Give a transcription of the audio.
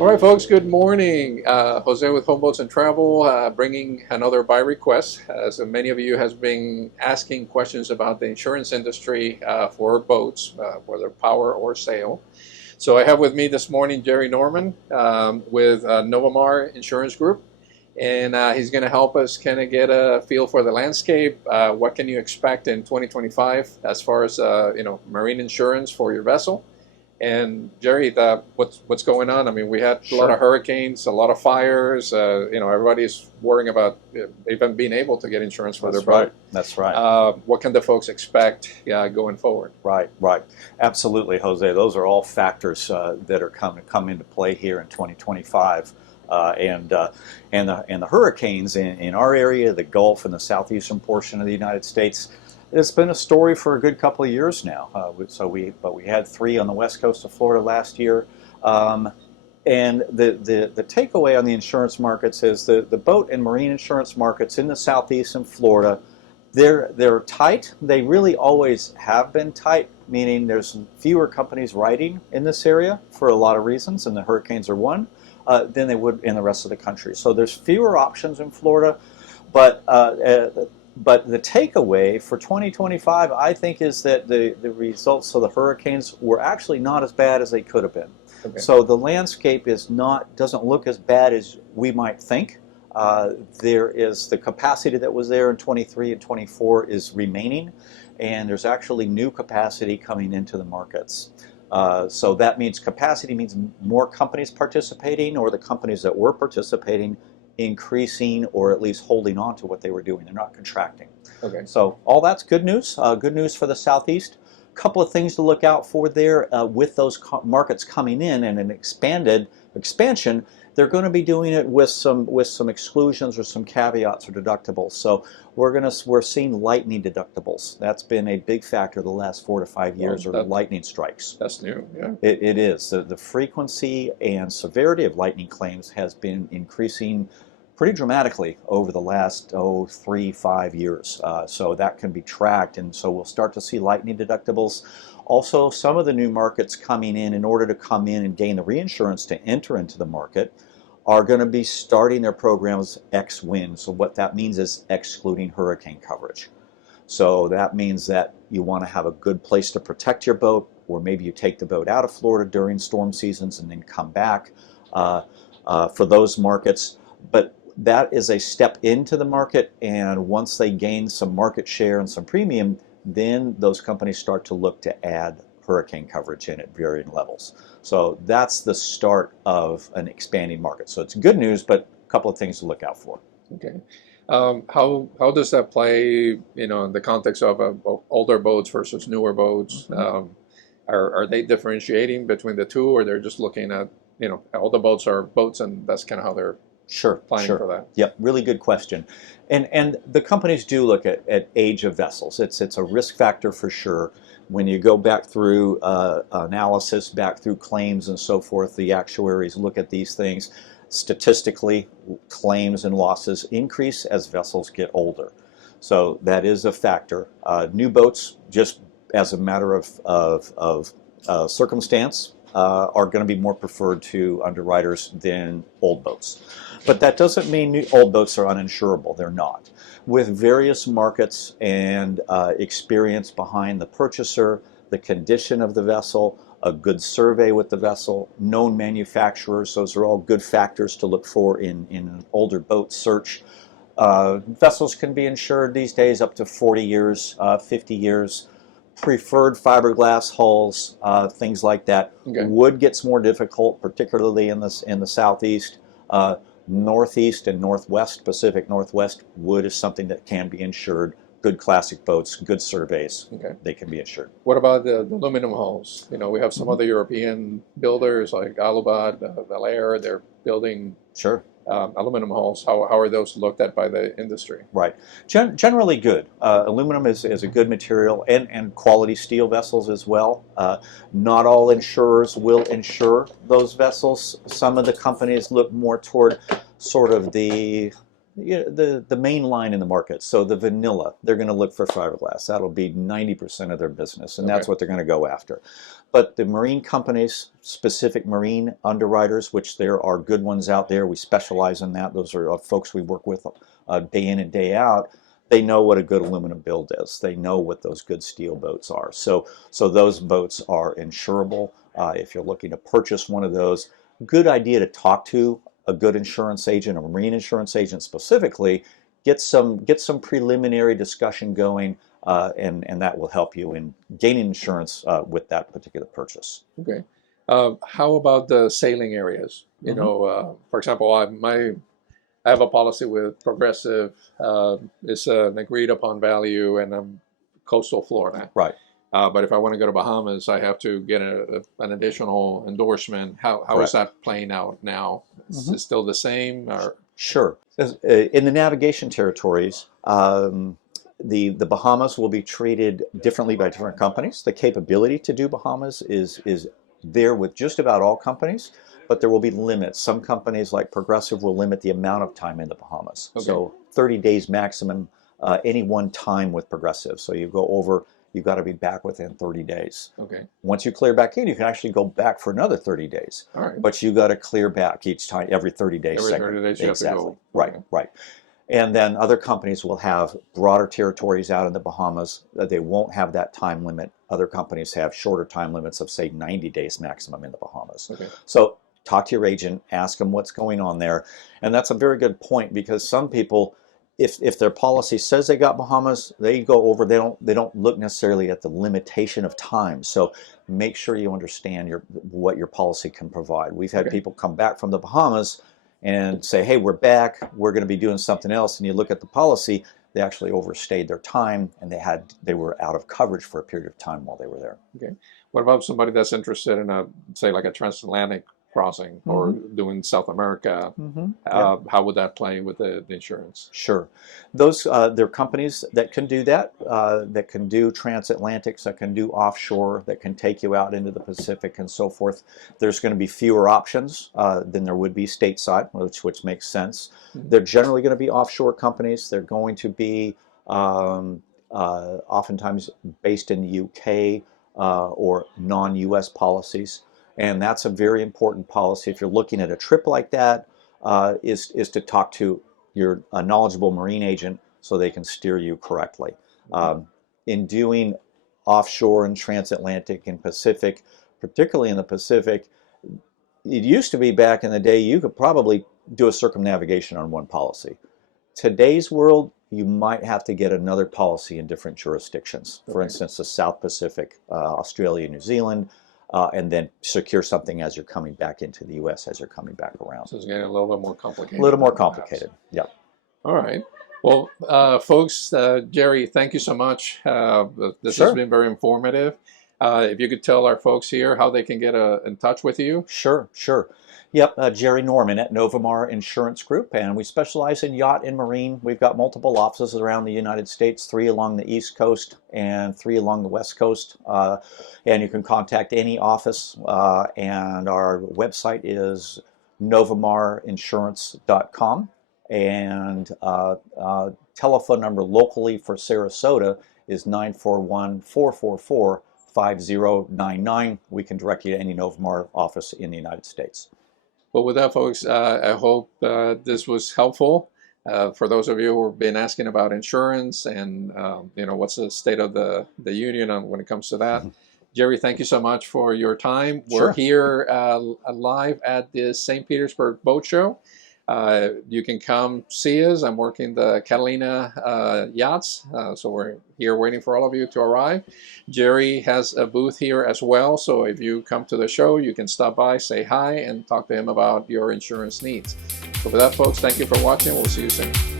All right, folks, good morning. Jose with Homeboats and Travel, bringing another buy request. As many of you has been asking questions about the insurance industry for boats, whether power or sail. So I have with me this morning Jerry Norman with Novamar Insurance Group, and he's going to help us kind of get a feel for the landscape. What can you expect in 2025 as far as marine insurance for your vessel? And Jerry, what's going on? I mean, we had a lot of hurricanes, a lot of fires. Everybody's worrying about even being able to get insurance for their boat. That's right. What can the folks expect going forward? Right. Absolutely, Jose. Those are all factors that are come into play here in 2025. And the hurricanes in our area, the Gulf and the southeastern portion of the United States. It's been a story for a good couple of years now. But we had 3 on the west coast of Florida last year. And the takeaway on the insurance markets is the boat and marine insurance markets in the southeast and Florida, they're tight. They really always have been tight, meaning there's fewer companies writing in this area for a lot of reasons, and the hurricanes are one, than they would in the rest of the country. So there's fewer options in Florida, but the takeaway for 2025, I think, is that the results of the hurricanes were actually not as bad as they could have been. Okay. So the landscape doesn't look as bad as we might think. There is the capacity that was there in 23 and 24 is remaining, and there's actually new capacity coming into the markets. So that means capacity means more companies participating, or the companies that were participating increasing or at least holding on to what they were doing. They're not contracting. Okay. So all that's good news. Good news for the Southeast. A couple of things to look out for there with those markets coming in and an expansion. They're going to be doing it with some exclusions or some caveats or deductibles. So we're seeing lightning deductibles. That's been a big factor the last 4 to 5 years, or lightning strikes. That's new, yeah. It is. The frequency and severity of lightning claims has been increasing pretty dramatically over the last 3-5 years. So that can be tracked, and so we'll start to see lightning deductibles. Also, some of the new markets coming in order to come in and gain the reinsurance to enter into the market are going to be starting their programs ex-wind. So what that means is excluding hurricane coverage. So that means that you want to have a good place to protect your boat, or maybe you take the boat out of Florida during storm seasons and then come back for those markets. But that is a step into the market, and once they gain some market share and some premium, then those companies start to look to add hurricane coverage in at varying levels. So that's the start of an expanding market. So it's good news, but a couple of things to look out for. Okay. How does that play, in the context of older boats versus newer boats? Mm-hmm. Are they differentiating between the two, or they're just looking at, all the boats are boats, and that's kind of how they're planning for that? Yep, really good question. And the companies do look at age of vessels. It's a risk factor for sure. When you go back through analysis, back through claims and so forth, the actuaries look at these things. Statistically, claims and losses increase as vessels get older. So that is a factor. New boats, just as a matter of circumstance, are going to be more preferred to underwriters than old boats. But that doesn't mean old boats are uninsurable. They're not. With various markets and experience behind the purchaser, the condition of the vessel, a good survey with the vessel, known manufacturers, those are all good factors to look for in an older boat search. Vessels can be insured these days up to 40 years, 50 years. Preferred fiberglass hulls, things like that. Okay. Wood gets more difficult, particularly in the southeast. Northeast and northwest, Pacific Northwest, wood is something that can be insured. Good classic boats, good surveys, okay, they can be insured. What about the aluminum hulls? We have some other European builders like Alubat, Valair, they're building aluminum hulls. How are those looked at by the industry? Right. Generally good. Aluminum is a good material, and quality steel vessels as well. Not all insurers will insure those vessels. Some of the companies look more toward sort of the the main line in the market. So the vanilla, they're going to look for fiberglass. That'll be 90% of their business, and Okay. that's what they're going to go after. But the marine companies, specific marine underwriters, which there are good ones out there, we specialize in that. Those are folks we work with day in and day out. They know what a good aluminum build is. They know what those good steel boats are. So those boats are insurable. If you're looking to purchase one of those, good idea to talk to a good insurance agent, a marine insurance agent specifically. Get some preliminary discussion going, and that will help you in gaining insurance with that particular purchase. Okay. How about the sailing areas? You know, for example, I have a policy with Progressive. It's an agreed upon value, and I'm coastal Florida. Right. But if I want to go to Bahamas, I have to get an additional endorsement. How is that playing out now? Is it still the same? Or? Sure. In the navigation territories, the Bahamas will be treated differently by different companies. The capability to do Bahamas is there with just about all companies, but there will be limits. Some companies like Progressive will limit the amount of time in the Bahamas. Okay. So 30 days maximum any one time with Progressive. So you go over, you've got to be back within 30 days. Okay. Once you clear back in, you can actually go back for another 30 days. All right. But you got to clear back each time, every 30 days. Every 30 days you have to go. Right, right. And then other companies will have broader territories out in the Bahamas. They won't have that time limit. Other companies have shorter time limits of, say, 90 days maximum in the Bahamas. Okay. So talk to your agent, ask them what's going on there. And that's a very good point, because some people, if their policy says they got Bahamas, they go over, they don't look necessarily at the limitation of time. So make sure you understand what your policy can provide. We've had people come back from the Bahamas and say, hey, we're back, we're going to be doing something else. And you look at the policy, they actually overstayed their time, and they were out of coverage for a period of time while they were there. Okay. What about somebody that's interested in say like a transatlantic crossing or doing South America? How would that play with the insurance? Sure. Those there are companies that can do that, that can do transatlantics, that can do offshore, that can take you out into the Pacific and so forth. There's going to be fewer options than there would be stateside, which makes sense. They're generally going to be offshore companies. They're going to be oftentimes based in the UK or non-US policies. And that's a very important policy. If you're looking at a trip like that, is to talk to your knowledgeable marine agent so they can steer you correctly. In doing offshore and transatlantic and Pacific, particularly in the Pacific, it used to be back in the day you could probably do a circumnavigation on one policy. Today's world, you might have to get another policy in different jurisdictions. For instance, the South Pacific, Australia, New Zealand, and then secure something as you're coming back into the U.S., as you're coming back around. So it's getting a little bit more complicated. A little more complicated, yeah. All right. Well, folks, Jerry, thank you so much. This has been very informative. If you could tell our folks here how they can get in touch with you. Sure. Yep, Jerry Norman at Novamar Insurance Group, and we specialize in yacht and marine. We've got multiple offices around the United States, 3 along the East Coast and 3 along the West Coast. And you can contact any office, and our website is novamarinsurance.com. And telephone number locally for Sarasota is 941-444-5099. We can direct you to any Novamar office in the United States. Well, with that, folks, I hope this was helpful. For those of you who have been asking about insurance and what's the state of the union when it comes to that. Jerry, thank you so much for your time. We're here live at the St. Petersburg Boat Show. You can come see us. I'm working the Catalina yachts, so we're here waiting for all of you to arrive. Jerry has a booth here as well, so if you come to the show, you can stop by, say hi, and talk to him about your insurance needs. So with that, folks, thank you for watching. We'll see you soon.